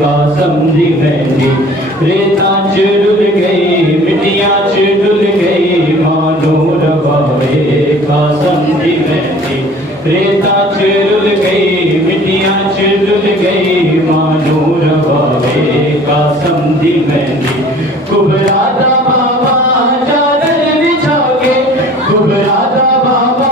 कासम दी मेहंदी रेता च डुल गई मिट्टियां च डुल गई मानो रवावे कासम दी मेहंदी रेता च डुल गई मिट्टियां च डुल गई मानो रवावे कासम दी मेहंदी कुबरादा बाबा चादर बिछा के कुबरादा बाबा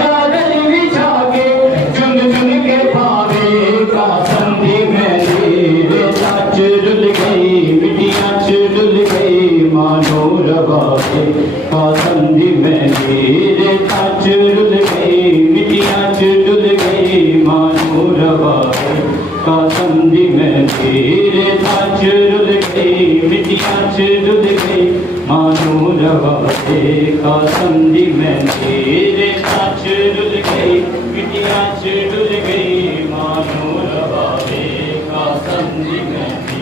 चादर बिछा के चुन चुन के पावे कासम दी मेहंदी रेता च डुल गई मिट्टियां च डुल गई मानो रवावे कासम दी मेहंदी रेता च डुल गई मिट्टियां च डुल गई मानो रवावे कासम दी मेहंदी रेता च डुल गई मिट्टियां च डुल गई मानो रवावे कासम दी मेहंदी रेता च डुल गई मिट्टियां च डुल गई मानो रवावे कासम दी मेहंदी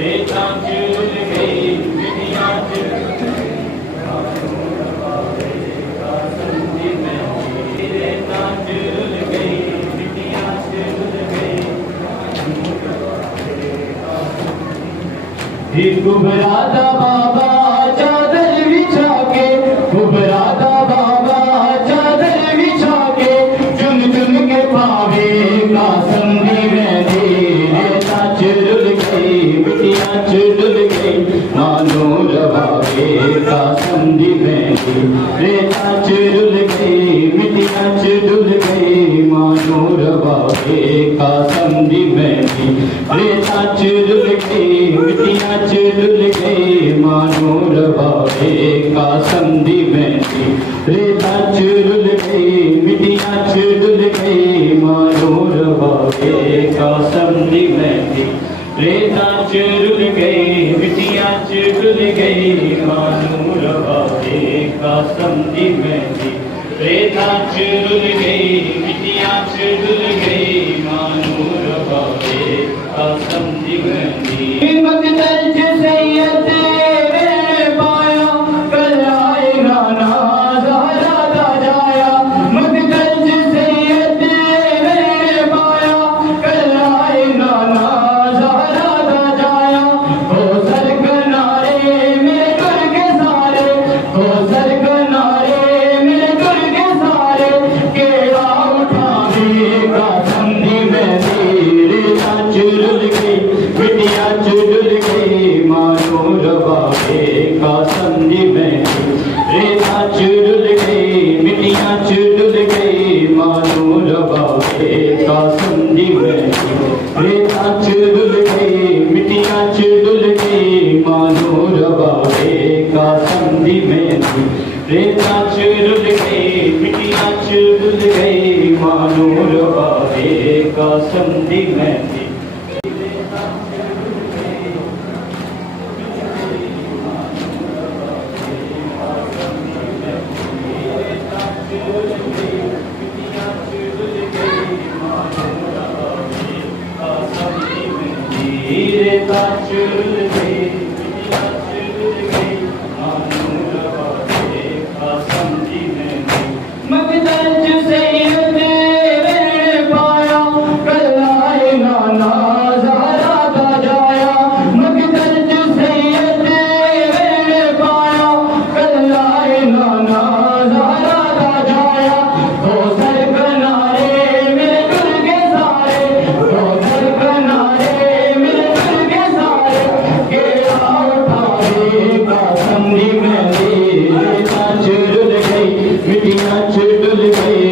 रेता च डुल गई मिट्टियां च डुल गई मानो रवावे कासम दी मेहंदी रेता च डुल गई मिट्टियां च डुल गई कुबरादा बाबा चादर बिछा के कुबरादा बाबा चादर बिछा के चुन चुन के पावे कासम दी मेहंदी रेता च डुल गई मिट्टियां च डुल गई मानो रवावे कासम दी मेहंदी रेता च डुल गई मिट्टियां च डुल गई मानो रवावे कासम दी मेहंदी रेता च डुल गई मिट्टियां च डुल गई मानो रवावे कासम दी मेहंदी रेता च डुल गई मिट्टियां च डुल गई मानो रवावे कासम दी मेहंदी रेता च डुल गई मिट्टियां च डुल गई मानो रवावे कासम दी मेहंदी रेता च डुल गई मिट्टियां च डुल गई मानो रवावे कासम दी मेहंदी कासम दी मेहंदी रेता च डुल गई मिट्टियां च डुल गई मानो रवावे कासम दी मेहंदी रेता च डुल गई मिट्टियां च डुल गई मानो रवावे कासम दी मेहंदी रेता च डुल गई मिट्टियां च डुल गई मानो रवावे कासम दी मेहंदी रेता च डुल गई मिट्टियां च डुल गई मानो रवावे कासम दी मेहंदी मकदर च सैयद ने पाया कल्लाए नाना ज़हरा दा जाया मकदर च सैयद ने पाया कल्लाए नाना ज़हरा दा जाया दो सर किनारे मेरे दुल के सारे दो सर किनारे कासम दी मेहंदी रेता च डुल गई मिट्टियां च डुल गई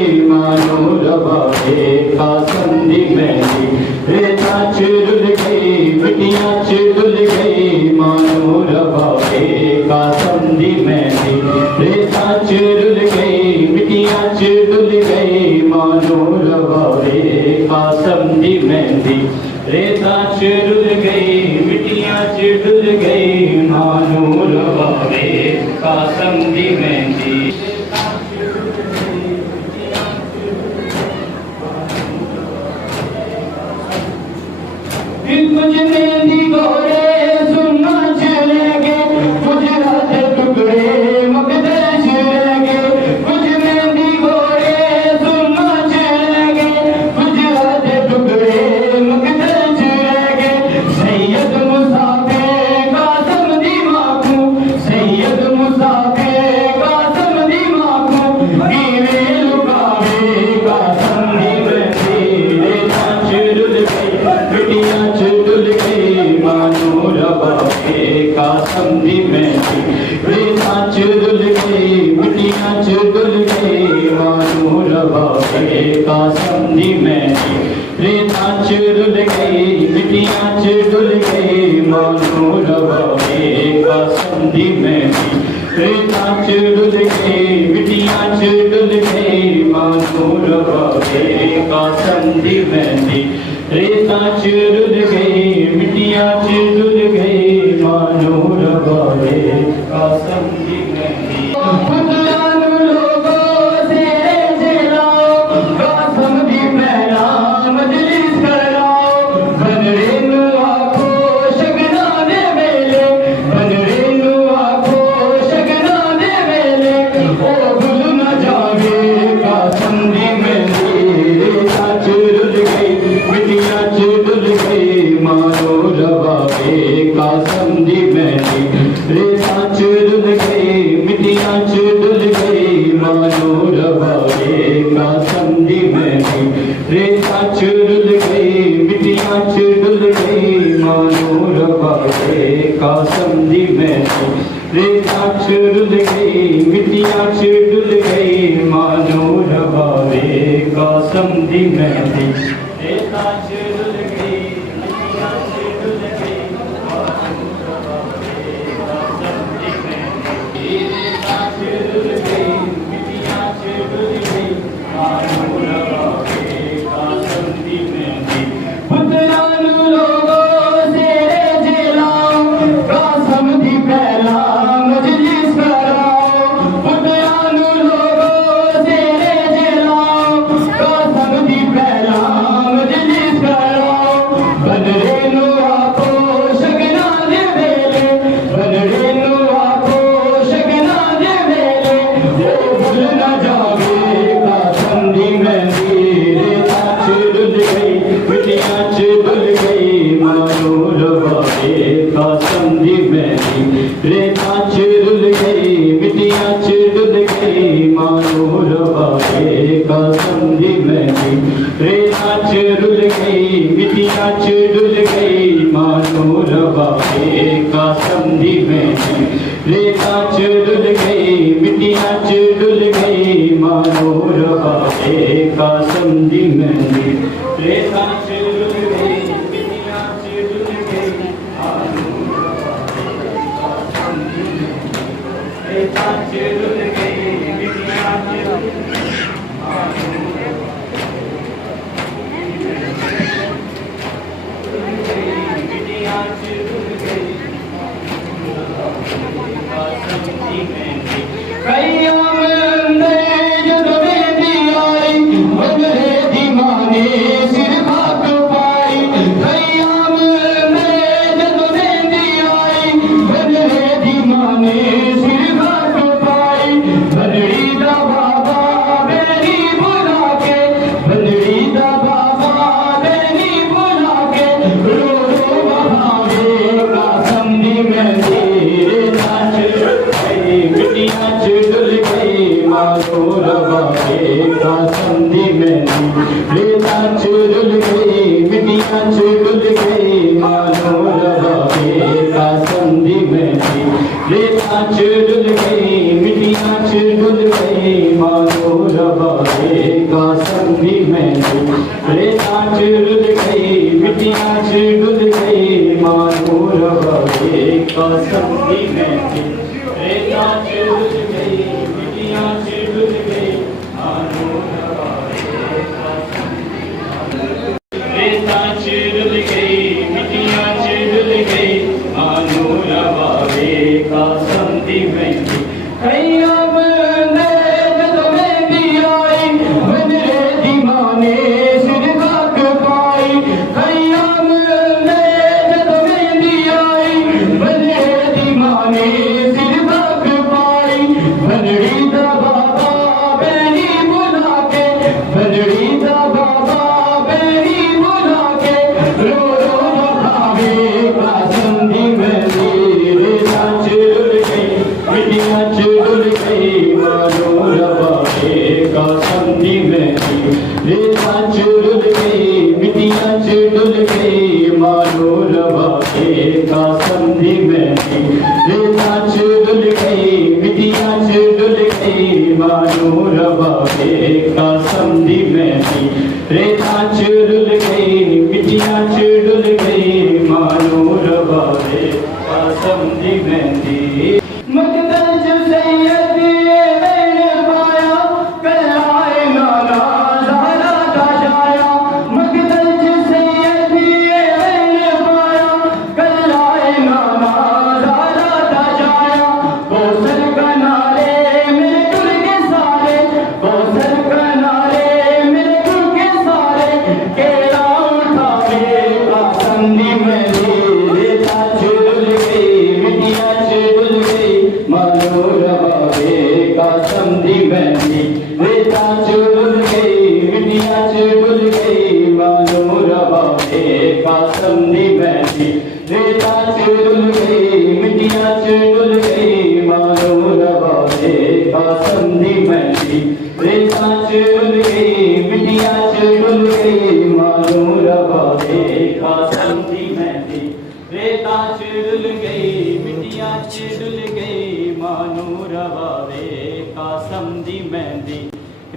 रबावे का समझी मेहंदी रेता च डुल गई मिट्टियां च डुल गई मानो रबावे का समझी मेहंदी रेता च डुल गई मिट्टियां च डुल गई मानो रबावे का समझी मेहंदी रेता च डुल गई मिट्टियां च डुल गई मानो रबावे का समझी मेहंदी रेता च डुल गई मिट्टियां च डुल गई मानो रबावे का समझी मेहंदी रेता च डुल गई मिट्टियां च डुल गई मानो रबावे का समझी मेहंदी रेता च डुल गई मिट्टियां च डुल गई मानो रबावे का समझी मेहंदी पुत्रानु लोगों से जिलाओ का समझी पहला रेता च डुल गई मिट्टियां च डुल गई मानो रबावे का समझी मेहंदी रेता च डुल गई मिट्टियां च डुल गई मानो रबावे का समझी मेहंदी रेता च डुल गई मिट्टियां च डुल गई मानो रबावे का समझी मेहंदी रेता च डुल गई मिट्टियां च डुल गई रेता च डुल गई मिट्टियां च डुल मिट्टियां च डुल गई रेता च डुल गई मिट्टियां च डुल गई मानो रबावे का समझी मेहंदी रेता च डुल गई मिट्टियां च डुल गई मानो रबावे का समझी मेहंदी रेता च डुल गई मिट्टियां च डुल गई मानो रबावे का समझी मेहंदी रेता च डुल गई मिट्टियां च डुल गई मानो रेता च डुल गई मिट्टियां च डुल गई मानो रबावे का समझी मेहंदी मानो रबावे का समझी मेहंदी रेता चुरुल गई मिट्टियाँ चुरुल गई मानो रबावे का समझी मेहंदी मकदल जो सैयद ये मैंने पाया कलाए नाना ज़हरा का छाया मकदल जो सैयद ये मैंने पाया कलाए नाना ज़हरा का छाया कौसर कनारे मेरे कुल के सारे कौसर कनारे मेरे कुल के सारे केला उठावे का समझी मेहंदी रेता चुरुल गई मिट्टियाँ चुरुल गई मानो रबावे का समझी मेहंदी रेता चुरुल गई मिट्टियाँ चुरुल गई मानो रबावे का समझी मेहंदी रेता चुरुल गई मिट्टियाँ चुरुल गई मानो रबावे का समझी मेहंदी रेता चुरुल गई मिट्टियाँ चुरुल गई मानो रबावे का समझी मेहंदी रेता चुरुल गई मिट्टियाँ चुरुल गई मानो रबावे का समझी मेहंदी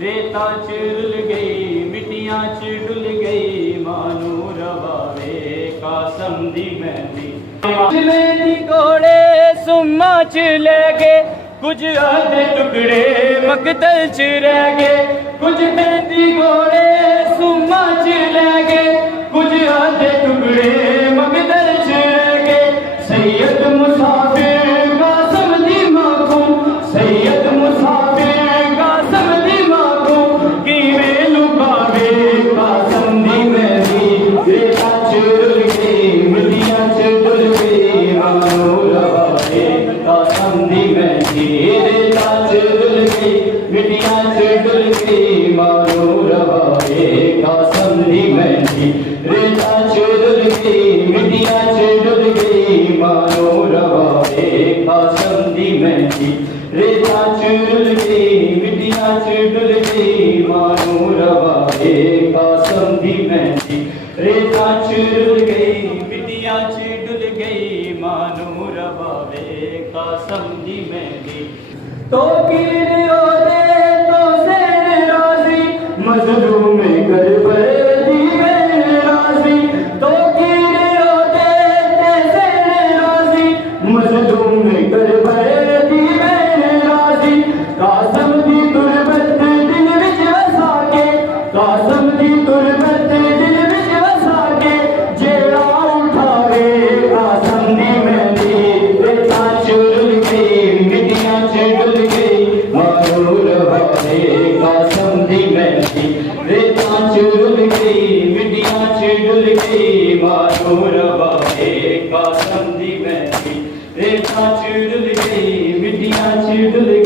रेता चुरुल गई मिट्टियाँ चुरुल गई मानो रबावे का समझी मेहंदी मेहंदी कोड़े सुम्मा चले गए कुछ आधे टुकड़े मकदल च रह गए कुछ मेहंदी कोड़े सुम्मा चले गए कुछ आधे टुकड़े मकदल च रह गए सैयद मुसाफिर का समझी माखूं सैयद मुसाफिर का समझी माखूं कि वे लुकावे का समझी मेहंदी रेता चुरुल गई मिट्टियाँ चुरुल गई मानो रबावे का समझी मेहंदी रेता चुरुल गई मिट्टियाँ चुरुल गई मानो रबावे का समझी मेहंदी रेता चुरुल गई मिट्टियाँ चुरुल गई मानो रबावे का समझी मेहंदी रेता चुरुल गई मिट्टियाँ चुरुल गई मानो रबावे का समझी मेहंदी रेता चुरुल गई मिट्टियाँ चुरुल गई मानो रबावे का समझी मेहंदी तो पीर ओदे तो सेर राजी मजलूम करबल दी मैं राजी तो पीर ओदे ते सेर राजी मजलूम करबल दी मैं राजी कासम दी तुरबत दिल विच वसा के कासम दी तुरबत दिल विच वसा के जेड़ा उठावे कासम दी मेहंदी रेता चुरुल गई मिट्टियाँ चुरुल गई मानो रबावे का समझी मेहंदी रेता चुरुल गई मिट्टियाँ चुरुल गई मानो रबावे का समझी मेहंदी रेता चुरुल गई मिट्टियाँ चुरुल